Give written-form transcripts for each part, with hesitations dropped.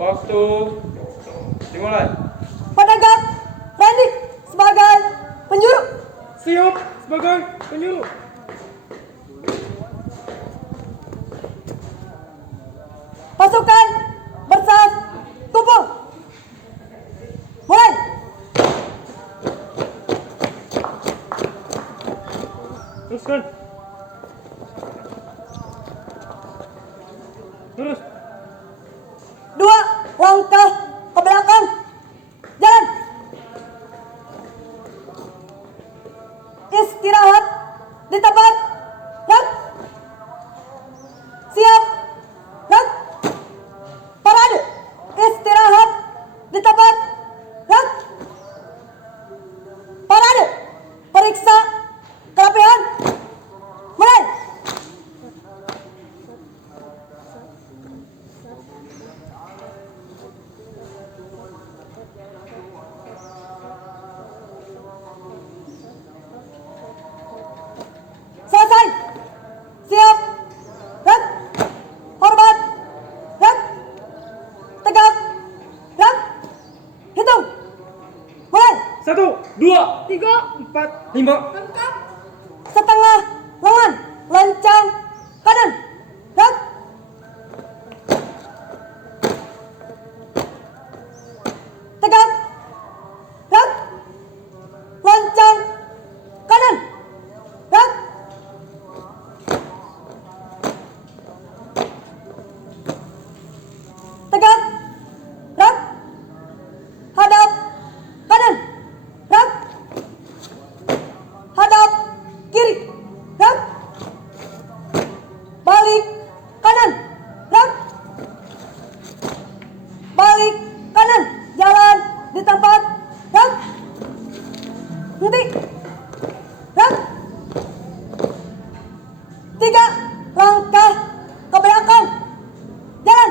Waktu dimulai. Penegak Randy sebagai penjuru. Siap sebagai penjuru. Pasukan bersaf kumpul. Mulai. Teruskan. Terus. 2 langkah ke belakang. Jalan. Istirahat di tempat. Gerak. Siap. Gerak. Parade. Istirahat di tempat. Gerak. Parade. Periksa kerapihan. Mulai. Selesai. Siap. Gerak. Hormat. Gerak. Tegak. Gerak. Hitung. Mulai. 1, 2, 3, 4, 5. Lengkap. Setengah lengan. Lencang kanan. Gerak. Tegak. Gerak. Lencang kanan. Gerak. Tegak. Gerak. Hadap kanan. Gerak. Hadap kiri. Gerak. Balik kanan. Gerak. Balik kanan. Jalan di tempat. Gerak. Henti. Gerak. 3 langkah ke belakang. Jalan.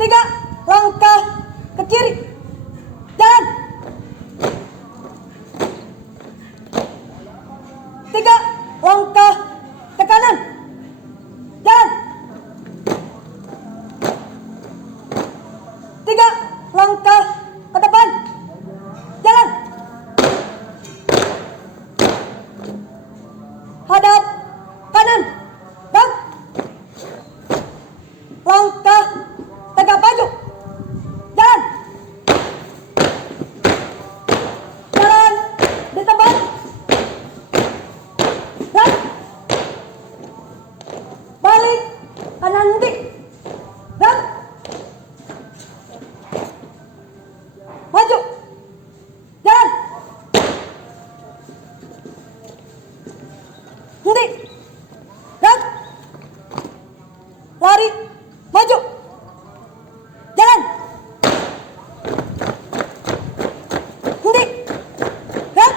3 langkah ke kiri. Jalan. 3 langkah ke kanan. Jalan. 3 langkah ke depan. Jalan. Hadap kanan. Gerak. Langkah tegak maju. Jalan. Jalan di tempat. Gerak. Balik kanan henti. Gerak. Maju. Jalan. Henti. Gerak. Lari. Maju. Jalan. Henti. Gerak.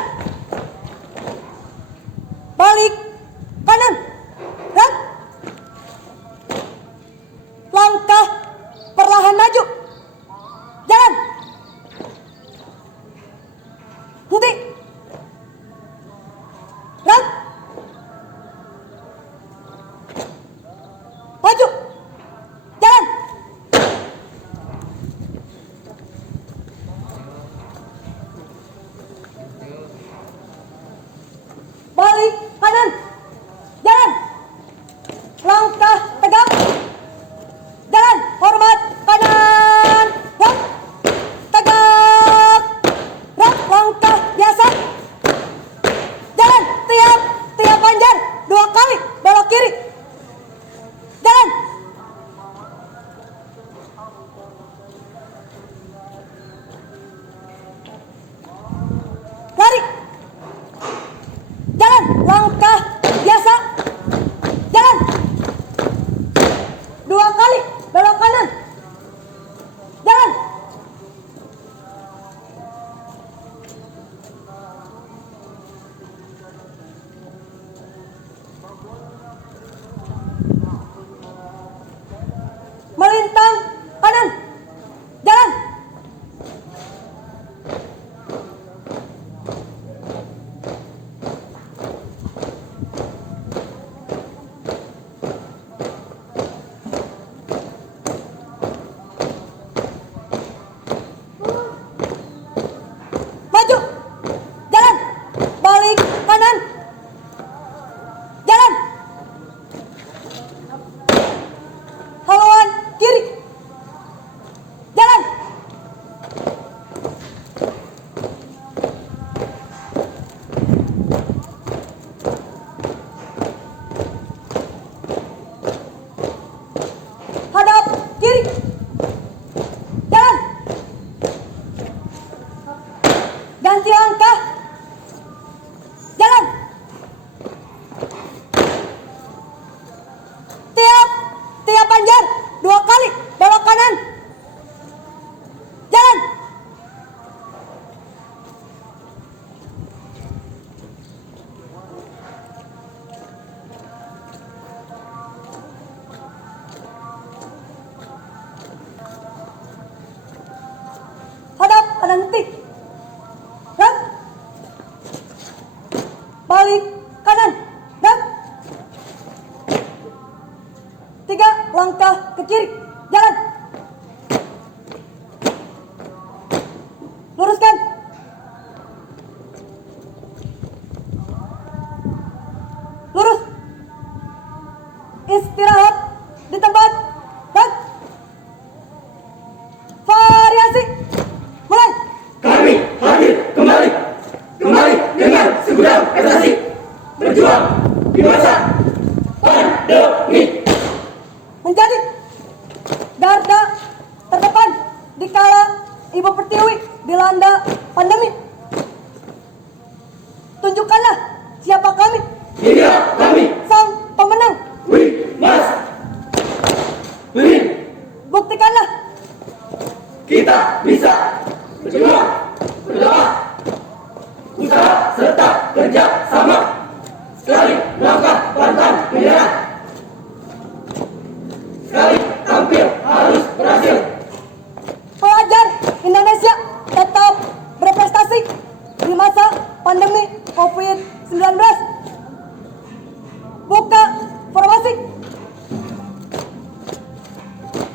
Balik kanan. Gerak. Langkah perlahan maju. Jalan. Henti. Gerak. kanan, jalan. Langkah tegap, jalan. Hormat, kanan, gerak, tegap, gerak. Langkah biasa, jalan. Tiap panjang 2 kali, belok kiri, jalan. Lari, jalan. Langkah biasa, jalan. 2 kali, belok kanan, jalan. Melintang kanan, jalan. Maju, jalan. Balik kanan, jalan. Haluan kiri, jalan. Hadap kiri, jalan. Ganti langkah, jalan. Tiap panjang 2 kali, belok kanan, jalan. Hadap kanan detik, gerak. Balik kanan, gerak. 3 langkah ke kiri, jalan. Luruskan, lurus. Istirahat di tempat, gerak. Variasi, mulai. Kami hadir kembali dengan segudang prestasi berjuang di masa pandemi. Menjadi garda terdepan di kala Ibu Pertiwi dilanda pandemi. Tunjukkanlah siapa kami, Inilah kami, sang pemenang. we must win. Buktikanlah Kita bisa berjuang, berdoa, usaha serta kerja sama. Sekali melangkah pantang menyerah. Sekali tampil harus berhasil. pelajar Indonesia tetap berprestasi di masa pandemi COVID-19. Buka formasi,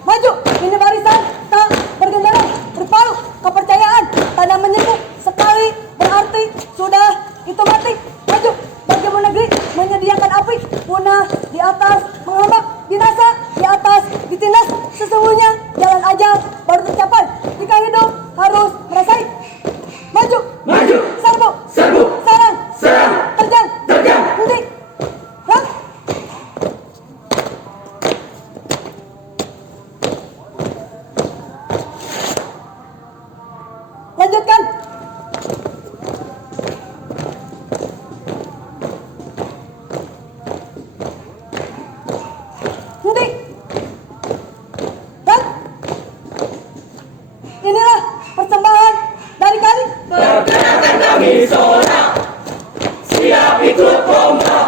maju. Ini barisan tak bergendara, berpalu kepercayaan, tanda menyebut sekali berarti sudah itu mati. Maju, bagaimana negeri menyediakan api, punah di atas mengambang, binasa di atas ditindas. Sesungguhnya jalan aja baru tercapai jika hidup harus merasai. Maju, Maju, serbu, serbu, serang, serang, terjang, terjang. henti, gerak. Lanjutkan. Henti. Dan inilah persembahan dari kami. Perkenalkan kami seorang siap ikut lomba.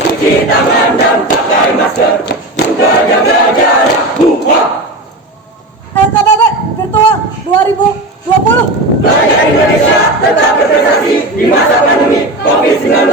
Cuci tangan dan pakai masker, juga jaga jarak. RKBB Virtual 2020. Pelajar Indonesia tetap berprestasi di masa pandemi COVID-19.